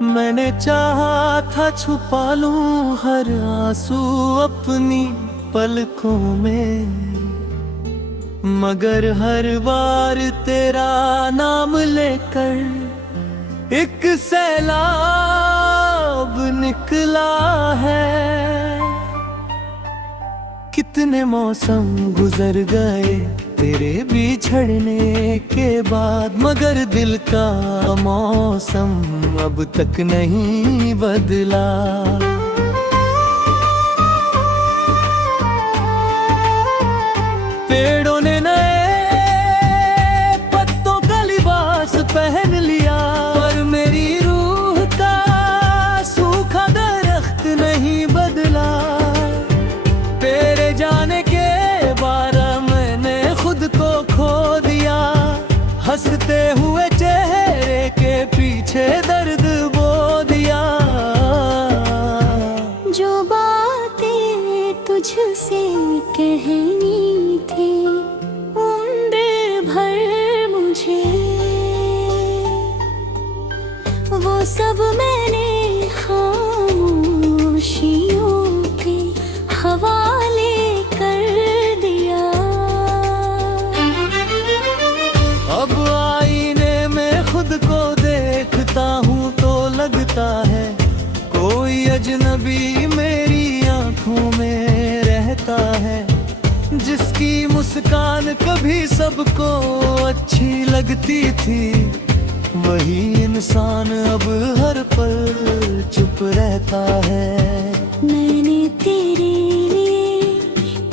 मैंने चाहा था छुपा लूं हर आंसू अपनी पलकों में, मगर हर बार तेरा नाम लेकर एक सैलाब निकला है। कितने मौसम गुजर गए तेरे बिछड़ने के बाद, मगर दिल का मौसम अब तक नहीं बदला। पेड़ों ने नए पत्तों का लिबास पहन लिया, पर मेरी रूह का सूखा दरख्त नहीं बदला। तेरे जाने के बाद मैंने खुद को खो दिया, हंसते हुए चेहरे के पीछे दर्द बो दिया। जो बातें तुझसे कहनी थी उम्र भर मुझे, वो सब मैंने खामोशियों के हवाले कर दिया। अब आईने में खुद को देखता हूँ तो लगता है कोई अजनबी मेरी आंखों में रहता है। जिसकी मुस्कान कभी सबको अच्छी लगती थी, वही इंसान अब हर पल चुप रहता है। मैंने तेरे लिए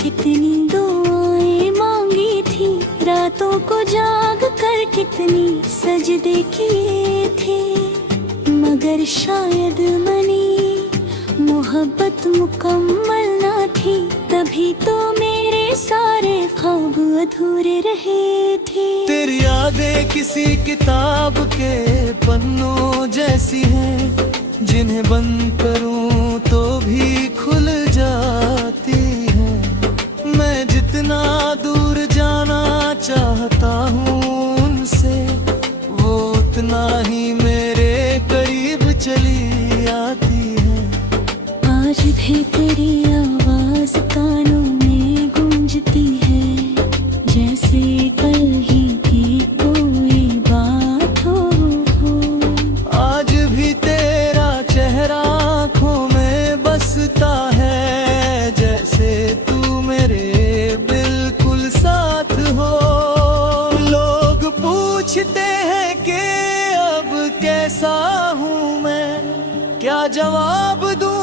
कितनी दुआएं मांगी थी, रातों को जाग कर कितनी सजदे किए थे, मगर शायद मनी मोहब्बत मुकम्मल ना थी, तभी तो मेरे सारे ख्वाब अधूरे रहे थे। तेरी यादें किसी किताब के पन्नों जैसी हैं, जिन्हें बंद करूं तो भी खुल जाती हैं। मैं जितना दूर जाना चाहता हूं उनसे, वो उतना ही मेरे करीब चली आती है। आज भी तेरी आवाज कानों में गूंजती है, जैसे कल ही की कोई बात हो। आज भी तेरा चेहरा आँखों में बसता है, जैसे तू मेरे बिल्कुल साथ हो। लोग पूछते हैं कि अब कैसा हूँ मैं, क्या जवाब दूँ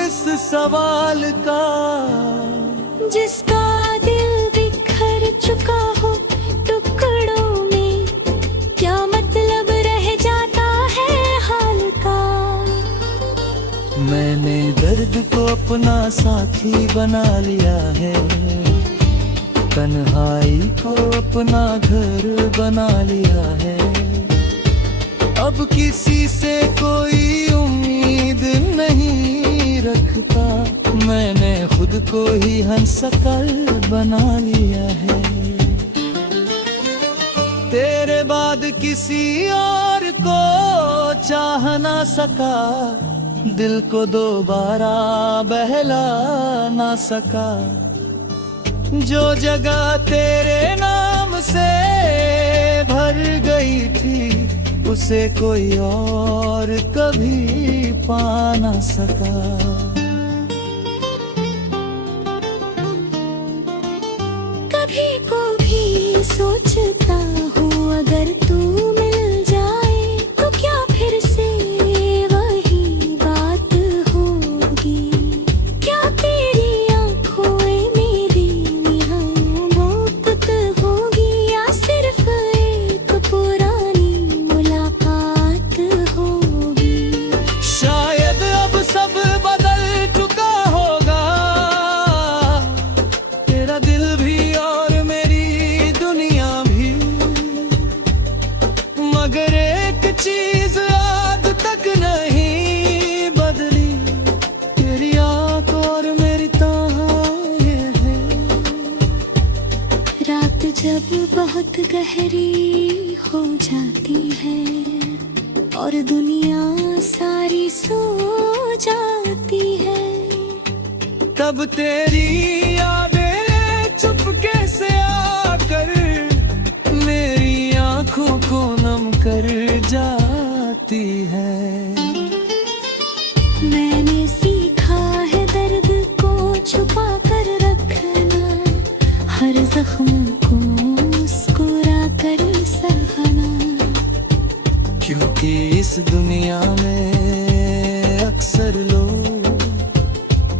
इस सवाल का। जिसका दिल बिखर चुका हो टुकड़ों में, क्या मतलब रह जाता है हाल का। मैंने दर्द को अपना साथी बना लिया है, तन्हाई को अपना घर बना लिया है। अब किसी से कोई उम्मीद नहीं रखता, मैंने खुद को ही हंसकर बना लिया है। तेरे बाद किसी और को चाह ना सका, दिल को दोबारा बहला ना सका। जो जगह तेरे नाम से भर गई थी, उसे कोई और कभी पा ना सका। कभी को भी सोचता हूँ अगर तू मिल जाए तो क्या फिर से वही बात होगी। क्या तेरी आंखों में मेरी मोहब्बत होगी, या सिर्फ एक पुरानी मुलाकात होगी। शायद अब सब बदल चुका होगा, तेरा दिल भी और मेरी दुनिया भी, मगर एक चीज आज तक नहीं बदली। तेरी आँख और मेरी ताहाँ ये है। रात जब बहुत गहरी हो जाती है और फिर दुनिया सारी सो जाती है। तब तेरी यादें चुपके से आकर मेरी आंखों को नम कर जाती है। मैंने सीखा है दर्द को छुपा कर रखना, हर जख्म को मुस्कुरा कर सहना। क्योंकि इस दुनिया में अक्सर लोग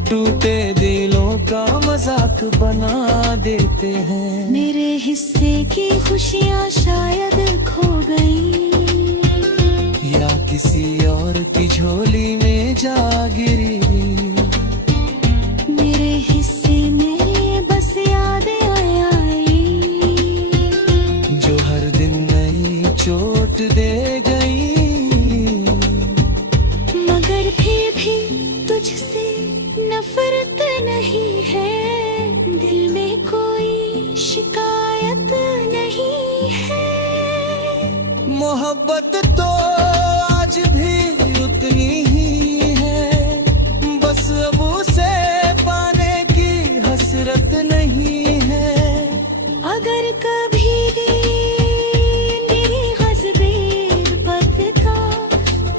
टूटे दिलों का मजाक बना देते हैं। मेरे हिस्से की खुशियाँ शायद खो गई, या किसी और की झोली में जा गिरी। मेरे हिस्से में बस यादें आई, जो हर दिन नई चोट दे गई। मगर फिर भी तुझसे नफरत नहीं है, दिल में कोई शिकायत नहीं है। मोहब्बत तो आज भी उतनी ही है, बस अब उसे पाने की हसरत नहीं है। अगर कभी मेरी हस्बैंड पता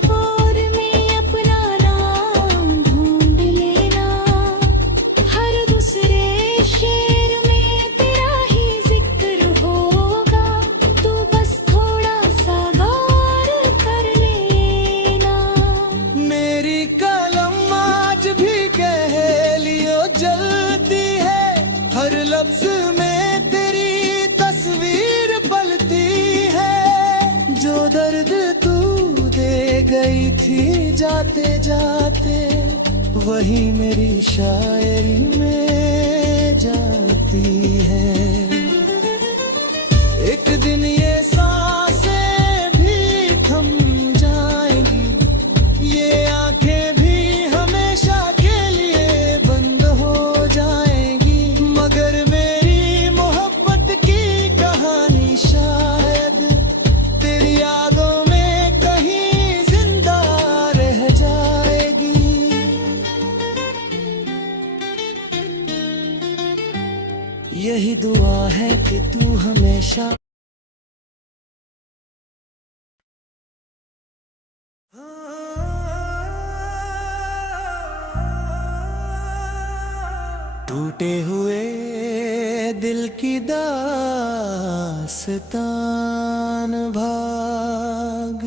और मैं अपना नाम ढूंढ लेना, हर दूसरे शेर में तेरा ही जिक्र होगा, तू बस थोड़ा सा गौर कर लेना। मेरी कलम आज भी कह लियो जलती है, हर लफ्ज में तेरी तस्वीर पलती है। जो दर्द तू दे गई थी जाते जाते, वही मेरी शायरी में जाती है। एक दिन ये सांसें भी थम जाएंगी, ये आंखें भी हमेशा के लिए बंद हो जाएंगी। मगर मेरी मोहब्बत की कहानी शायद तेरी यादों में कहीं जिंदा रह जाएगी। यही दुआ है कि तू हमेशा टूटे हुए दिल की दास्तान भाग।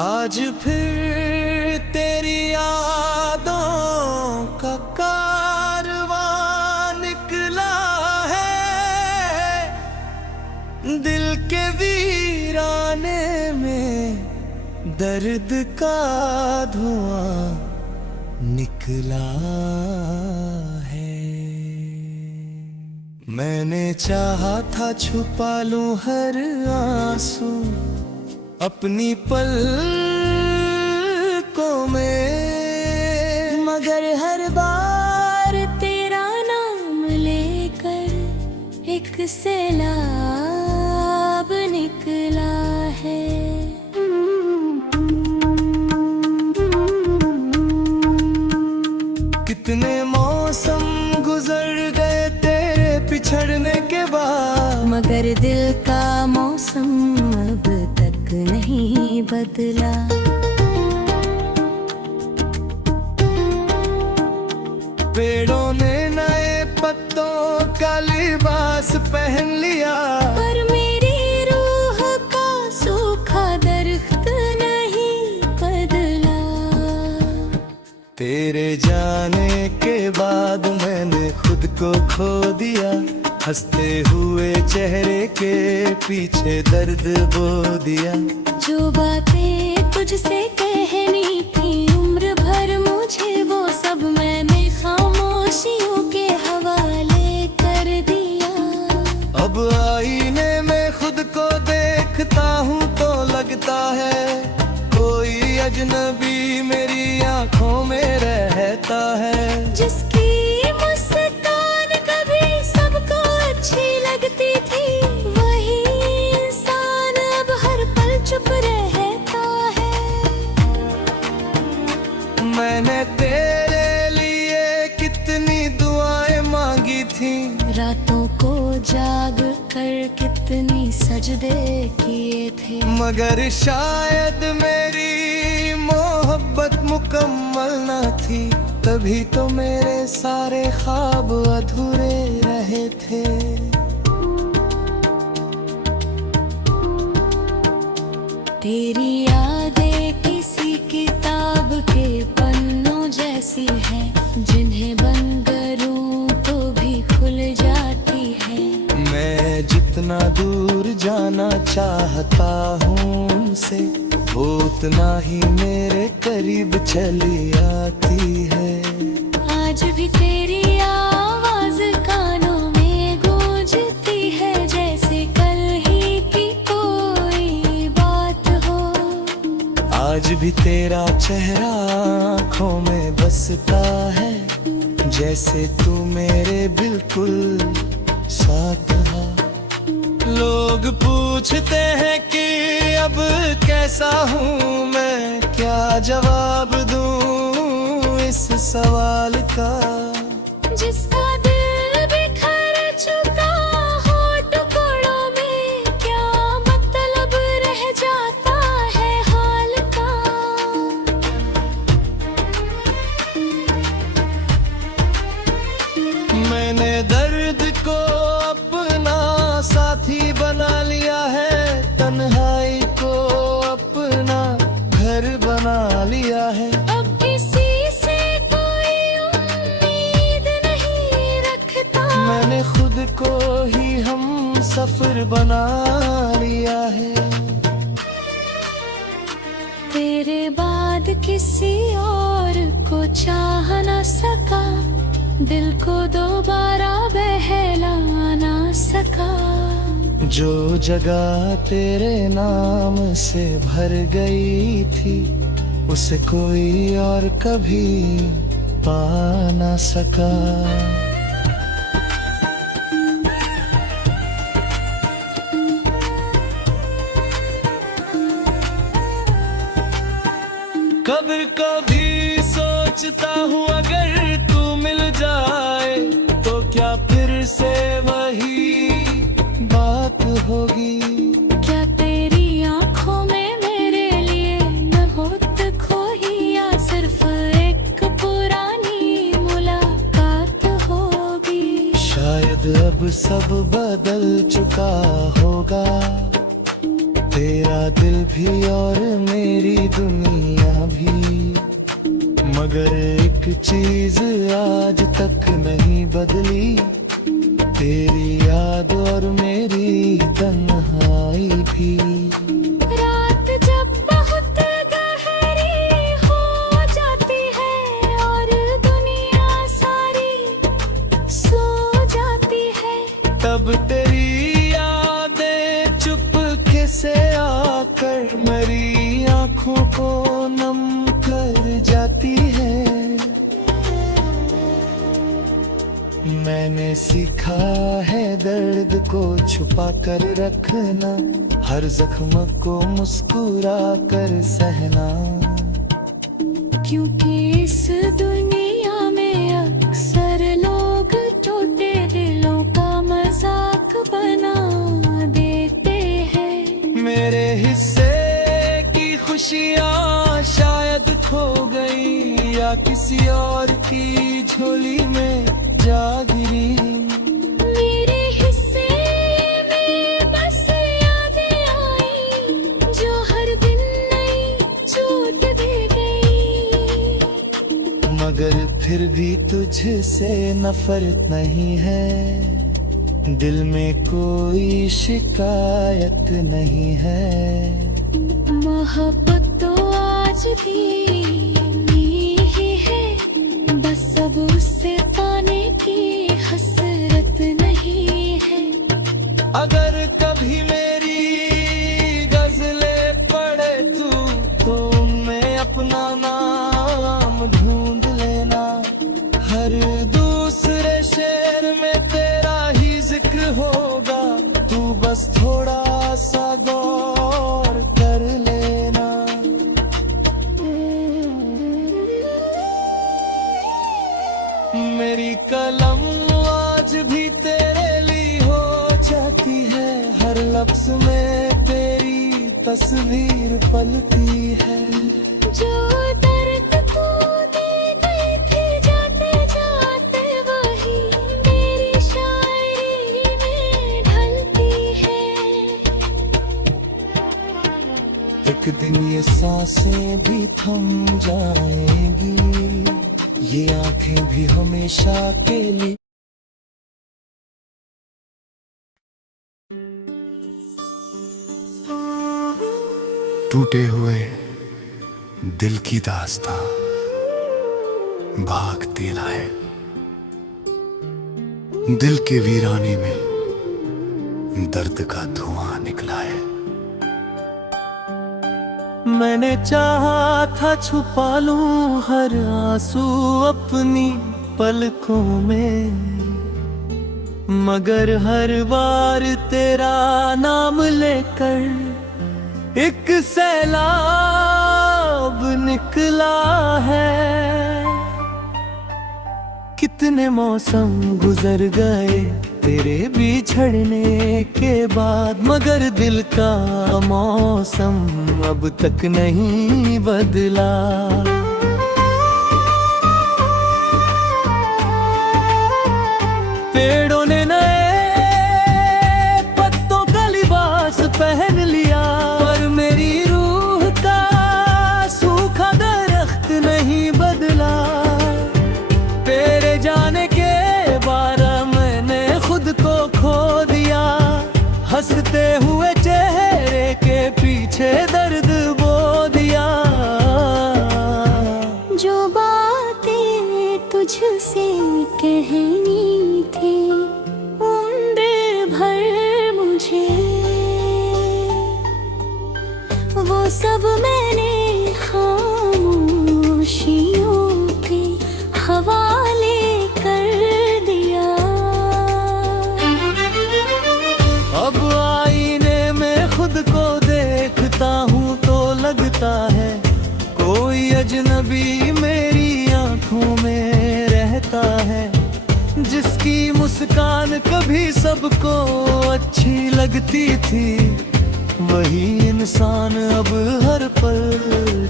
आज फिर तेरी यादों का कारवां निकला है, दिल के वीराने में दर्द का धुआं निकला है। मैंने चाहा था छुपा लूं हर आंसू अपनी पलकों में, मगर हर बार तेरा नाम लेकर एक सैलाब निकला है। कितने मौसम गुजर गए तेरे पिछड़ने के बाद, मगर दिल का मौसम अब तक नहीं बदला। पेड़ों ने नए पत्तों का लिबास पहन लिया, पर मेरी रूह का सूखा दरख्त नहीं बदला। तेरे जाने के बाद मैंने खुद को खो दिया, हंसते हुए चेहरे के पीछे दर्द बो दिया। जो बातें तुझसे कहनी थी उम्र भर मुझे, वो सब मैंने खामोशियों के हवाले कर दिया। अब आईने में खुद को देखता हूँ तो लगता है कोई अजनबी मेरी आंखों में रहता है। जिसकी मुस्कान कभी थी। रातों को जाग कर कितनी सजदे किए थे, मगर शायद मेरी मोहब्बत मुकम्मल न थी, तभी तो मेरे सारे ख्वाब अधूरे रहे थे। तेरी यादें किसी किताब के पन्नों जैसी है, जिन्हें बंद करूं तो भी खुल जाती है। मैं जितना दूर जाना चाहता हूँ उनसे, वो उतना ही मेरे करीब चली आती है। आज भी तेरी आवाज कानों में गूंजती है, जैसे कल ही की कोई बात हो। आज भी तेरा चेहरा आँखों में बसता है, जैसे तू मेरे बिल्कुल साथ है। लोग पूछते हैं कि अब कैसा हूँ मैं, क्या जवाब दूँ इस सवाल का। जिसका दिल बिखर चुका हो टुकड़ों में, क्या मतलब रह जाता है हाल का। मैंने दर्द को अपना साथी बना लिया है, तन्हाई को अपना घर बना लिया है। अब किसी से कोई उम्मीद नहीं रखता, मैंने खुद को ही हम सफर बना लिया है। तेरे बाद किसी और को चाह न सका, दिल को दोबारा बहला ना सका। जो जगह तेरे नाम से भर गई थी, उसे कोई और कभी पा ना सका। कभी कभी सोचता हूँ अगर तू मिल जाए, तो क्या फिर से वही बात होगी। क्या तेरी आंखों में मेरे लिए न होत खोई, या सिर्फ एक पुरानी मुलाकात होगी। शायद अब सब बदल चुका होगा, तेरा दिल भी और मेरी दुनिया भी। मगर एक चीज आज तक नहीं बदली, तेरी याद और मेरी तन्हाई भी। रात जब बहुत गहरी हो जाती है और दुनिया सारी सो जाती है, तब तेरी यादें चुपके से आकर मेरी आंखों को नम कर जाती है। मैंने सीखा है दर्द को छुपा कर रखना, हर जख्म को मुस्कुरा कर सहना। क्योंकि इस दुनिया में अक्सर लोग टूटे दिलों का मजाक बना देते हैं। मेरे हिस्से की खुशियाँ शायद खो गई, या किसी और की झोली में जा गिरी। मेरे हिस्से में बस यादें आई, जो हर दिन नई चोट दे गई। मगर फिर भी तुझसे नफरत नहीं है, दिल में कोई शिकायत नहीं है। मोहब्बत तो आज भी ही है, बस अब उससे पाने की हसरत नहीं है। अगर कभी मेरी गजलें पढ़े तो उनमें अपना नाम ढूंढ लेना। हर दूसरे शेर में तेरा ही जिक्र होगा, तू बस थोड़ा सा गौर कर लेना। मेरी कलम आज भी तस्वीर पलती है। जो दर्द तू दे गई थी जाते जाते वही मेरी शायरी में ढलती है। एक दिन ये सांसें भी थम जाएंगी, ये आंखें भी हमेशा के लिए। टूटे हुए दिल की दास्तां भागती है, दिल के वीराने में दर्द का धुआं निकला है। मैंने चाहा था छुपा लूं हर आंसू अपनी पलकों में, मगर हर बार तेरा नाम लेकर एक सैलाब निकला है। कितने मौसम गुजर गए तेरे बिछड़ने के बाद, मगर दिल का मौसम अब तक नहीं बदला। पेड़ों ने नए पत्तों का लिबास पहन लिया, पर मेरी रूह का सूखा दरख्त नहीं बदला। तेरे जाने के बाद मैंने खुद को खो दिया, हंसते हुए चेहरे के पीछे दर्द बो दिया। जो बातें तुझसे कहनी थी उम्र भर मुझे, वो सब मैंने खामोशियों के हवाले कर दिया। अब आईने में खुद को देखता हूँ तो लगता है कोई अजनबी मेरी आंखों में रहता है। जिसकी मुस्कान कभी सबको अच्छी लगती थी, वही इंसान अब हर पल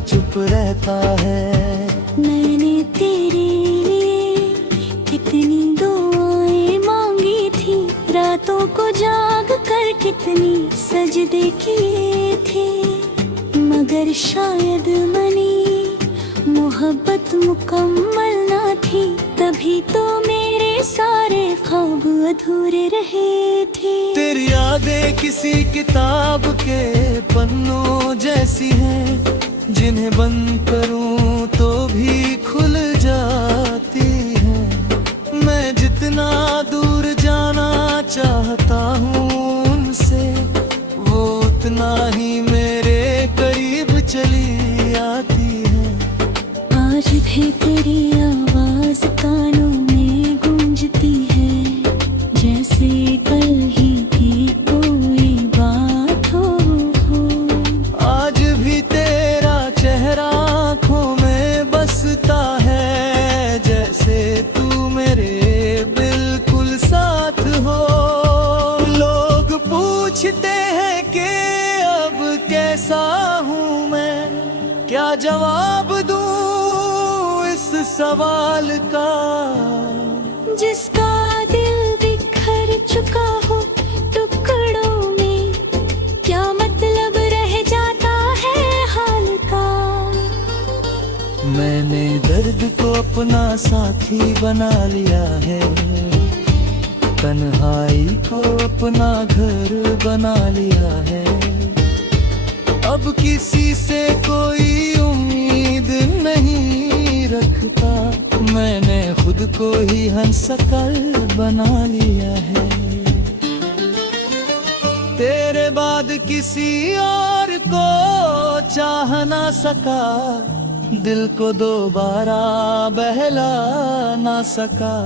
चुप रहता है। मैंने तेरे लिए कितनी दुआएं मांगी थी, रातों को जाग कर कितनी सजदे किए थे, मगर शायद मनी मोहब्बत मुकम्मल ना थी, तभी तो मेरे सारे ख्वाब अधूरे रहे थे। तेरी यादें किसी किताब के पन्नों जैसी हैं, जिन्हें बंद करूं तो भी खुल जाती हैं। मैं जितना दूर जाना चाहता हूँ उनसे, वो उतना ही मेरे करीब चली आती है। आज भी तेरी आवाज कानों में गूंजती है, जैसे कल ही की कोई बात हो। आज भी तेरा चेहरा आँखों में बसता है, जैसे तू मेरे बिल्कुल साथ हो। लोग पूछते हैं कि अब कैसा हूँ मैं, क्या जवाब दूँ इस सवाल का। जिसका दिल बिखर चुका हो टुकड़ों में, क्या मतलब रह जाता है हाल का। मैंने दर्द को अपना साथी बना लिया है, तन्हाई को अपना घर बना लिया है। अब किसी से कोई उम्मीद नहीं रखता, मैंने खुद को ही हंसकल बना लिया है। तेरे बाद किसी और को चाह ना सका, दिल को दोबारा बहला ना सका।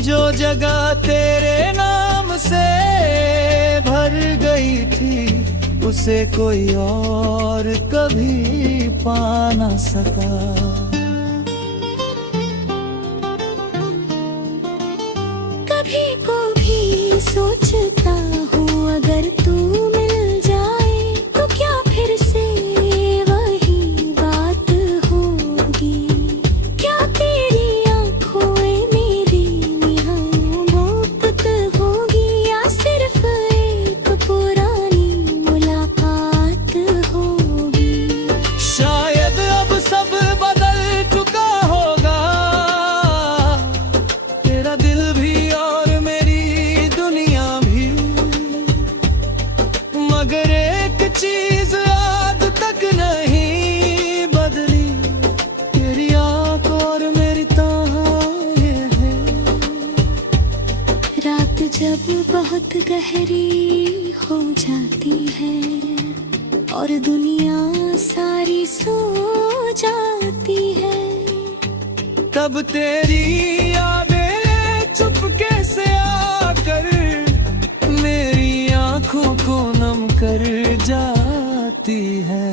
जो जगह तेरे नाम से भर गई थी, उसे कोई और कभी पा ना सका। कभी को भी सोचता हूँ अगर तू मिल जाए, रात जब बहुत गहरी हो जाती है और दुनिया सारी सो जाती है, तब तेरी यादें चुपके से आकर मेरी आंखों को नम कर जाती है।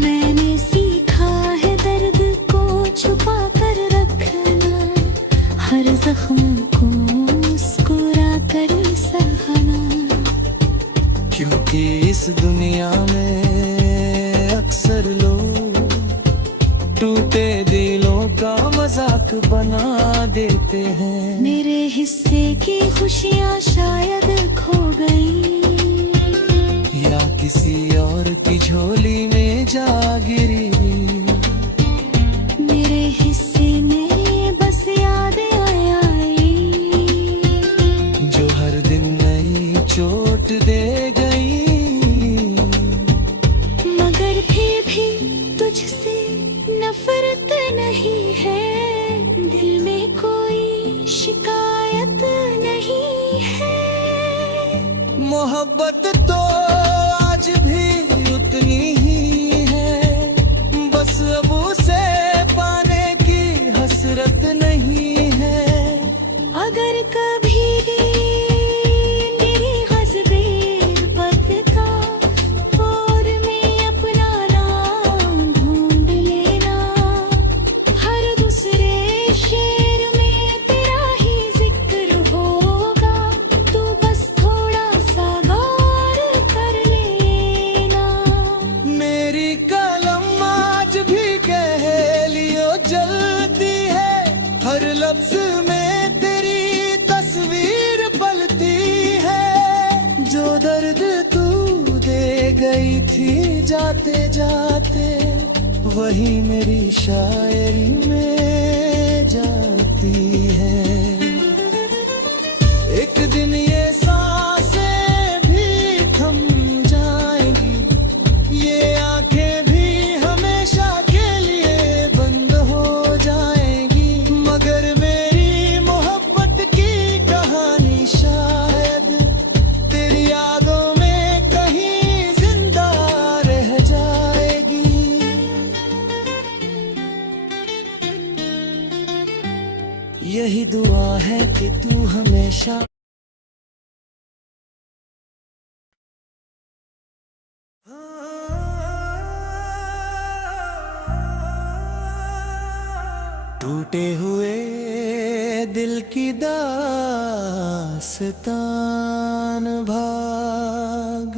मैंने सीखा है दर्द को छुपा कर रखना, हर जख्म को मुस्कुरा कर सहना, क्योंकि इस दुनिया में अक्सर लोग टूटे दिलों का मजाक बना देते हैं। मेरे हिस्से की खुशियाँ शायद खो गई, या किसी और की झोली में जा गिरी, मेरे हिस्से में बस यादें आई जो हर दिन नई चोट दे गई। मगर फिर भी तुझसे नफरत नहीं है, दिल में कोई शिकायत नहीं है। मोहब्बत तो आज भी उतनी ही है, बस अब उसे पाने की हसरत नहीं है। अगर कभी मेरी गज़बें बदता और मैं अपना नाम ढूंढ लेना, हर दूसरे शेर में तेरा ही जिक्र होगा, तू बस थोड़ा सा गौर कर लेना। मेरी कलम आज भी कह लियो जलती है, हर लफ्ज में तेरी तस्वीर पलती है। जो दर्द तू दे गई थी जाते जाते, वही मेरी शायरी में जाती है। एक दिन ये सांसें भी थम जाएंगी, ये आंखें भी हमेशा के लिए बंद हो जाएंगी, मगर मेरी मोहब्बत की कहानी शायद तेरी यादों में कहीं जिंदा रह जाएगी। यही दुआ है कि तू हमेशा टूटे हुए दिल की दास्तान भाग।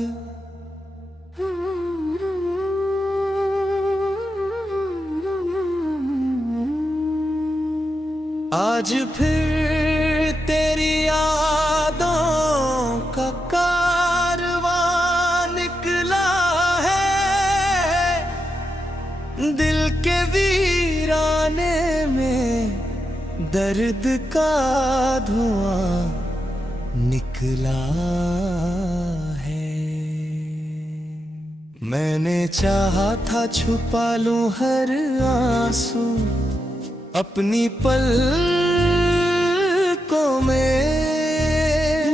आज फिर तेरी यादों का कारवां निकला है, दिल के वीराने में दर्द का धुआं निकला है। मैंने चाहा था छुपा लूं हर आंसू अपनी पलकों में,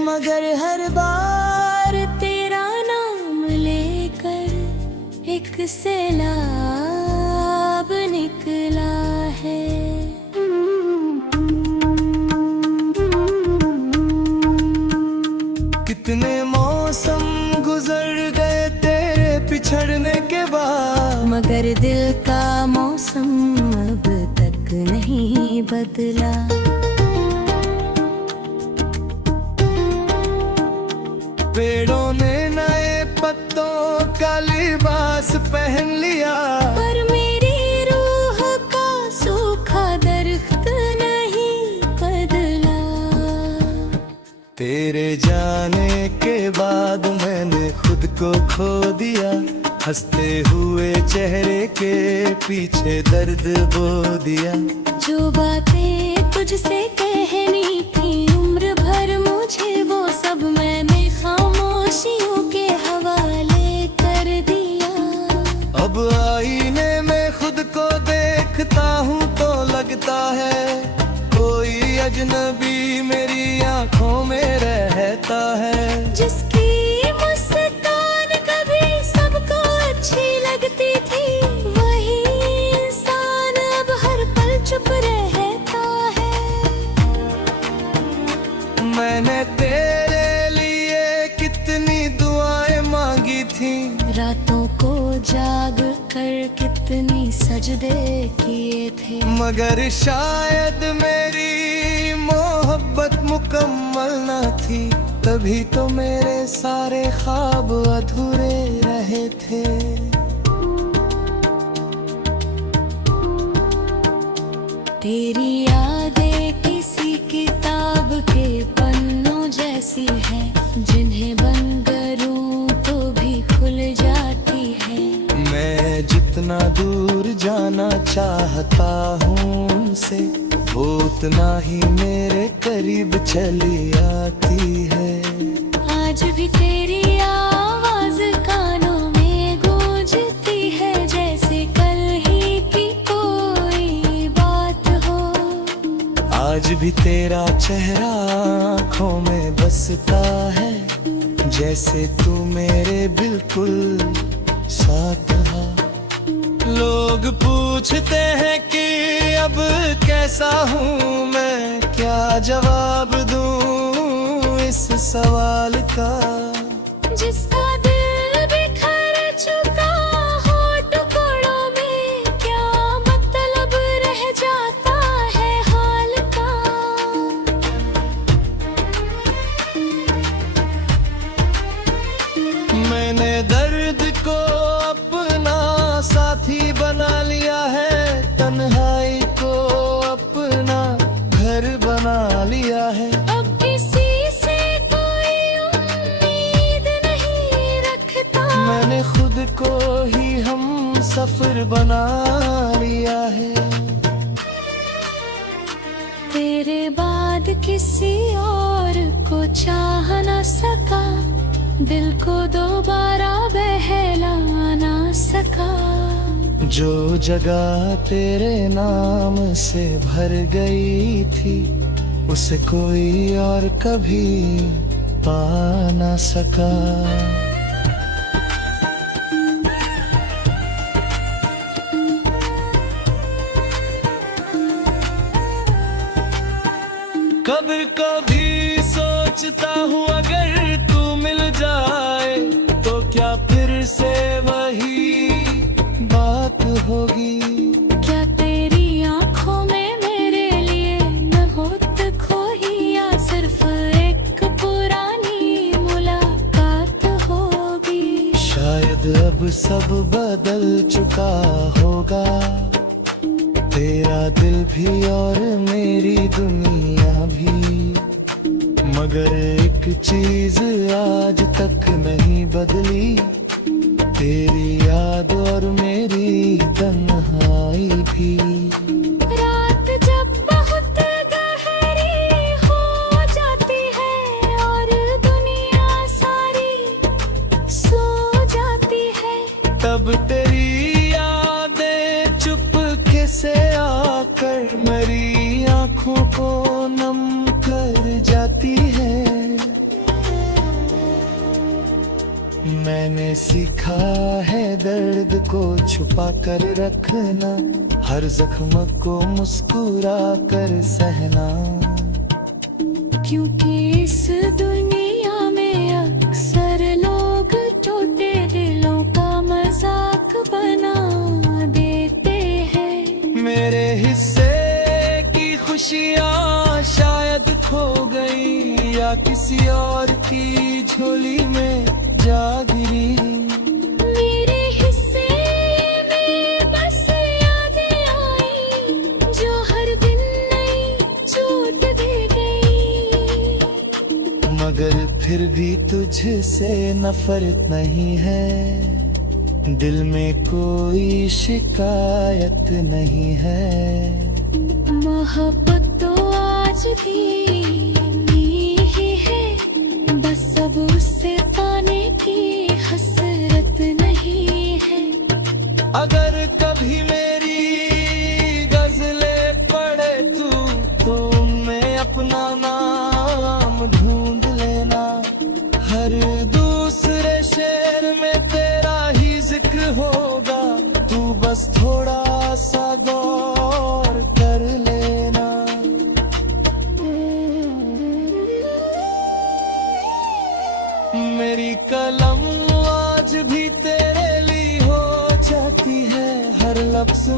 मगर हर बार तेरा नाम लेकर एक सैलाब निकला है। कितने मौसम गुजर गए तेरे पिछड़ने के बाद, मगर दिल का मौसम अब तक नहीं बदला। पेड़ों ने नए पत्तों का लिबास पहन लिया, पर मेरी रूह का सूखा दरख्त नहीं बदला। तेरे जाने के बाद मैंने खुद को खो दिया, हंसते हुए चेहरे के पीछे दर्द बो दिया। जो बातें तुझसे कहनी थी उम्र भर मुझे, वो सब मैंने खामोशियों के हवाले कर दिया। अब आईने में खुद को देखता हूँ तो लगता है कोई अजनबी मेरी आंखों में रहता है। जिसकी मुस्कान कभी सबको अच्छी लगती थी, वही इंसान अब हर पल चुप रहता है। मैंने तेरे लिए कितनी दुआएं मांगी थी, रातों को जाग कर कितनी सजदे किए थे, मगर शायद मेरी मोहब्बत मुकम्मल न थी, तभी तो मेरे सारे ख्वाब अधूरे रहे थे। तेरी यादें किसी किताब के पन्नों जैसी है, जिन्हें बंद करूं तो भी खुल जाती है। मैं जितना दूर जाना चाहता हूँ उनसे, वो उतना ही मेरे करीब चली आती है। आज भी तेरी आवाज कानों में गूंजती है, जैसे कल ही की कोई बात हो। आज भी तेरा चेहरा आँखों में बसता है, जैसे तू मेरे बिल्कुल साथ था। लोग पूछते हैं कि अब कैसा हूँ मैं, क्या जवाब दूँ इस सवाल का। जिसका दिल बिखर चुका हो टुकड़ों में, क्या मतलब रह जाता है हाल का। मैंने दर्द को अपना साथी बना लिया है, तन्हाई को अपना घर बना लिया है। अब किसी से कोई उम्मीद नहीं रखता, मैंने खुद को ही हम सफर बना लिया है। तेरे बाद किसी और को चाह न सका, दिल को दोबारा बहला ना सका। जो जगह तेरे नाम से भर गई थी, उसे कोई और कभी पा ना सका। कभी कभी सोचता हूँ अगर तू मिल जाए, तो क्या फिर से वही बात होगी। क्या तेरी आंखों में मेरे लिए न होत खोई, या सिर्फ एक पुरानी मुलाकात होगी। शायद अब सब बदल चुका होगा, तेरा दिल भी और मेरी दुनिया भी, मगर एक चीज आज तक नहीं बदली, तेरी याद और मेरी तन्हाई भी। रात जब बहुत गहरी हो जाती है और दुनिया सारी सो जाती है, तब तेरी यादें चुपके से आकर मेरी आंखों को नम कर जाती है। मैंने सीखा है दर्द को छुपा कर रखना, हर जख्म को मुस्कुरा कर सहना। क्योंकि इस दुनिया में अक्सर लोग टूटे दिलों का मजाक बना देते हैं। मेरे हिस्से की खुशियाँ शायद खो गई, या किसी और की झोली में जा गिरी। मेरे हिस्से में बस यादें आई, जो हर दिन नई चोट दे गई। मगर फिर भी तुझसे नफरत नहीं है, दिल में कोई शिकायत नहीं है। मोहब्बत तो आज भी ही है, बस अब उससे पाने की हसरत नहीं है। अगर कभी मेरी गजलें पढ़े तू, तो उनमें अपना नाम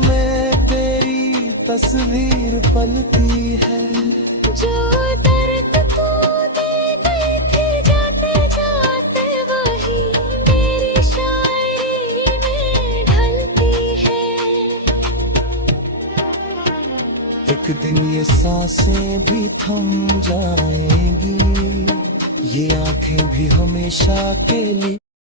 में तेरी तस्वीर पलती है। जो दर्द तू दे गई थी जाते जाते वही मेरी शायरी में ढलती है। एक दिन ये सांसें भी थम जाएंगी, ये आंखें भी हमेशा के लिए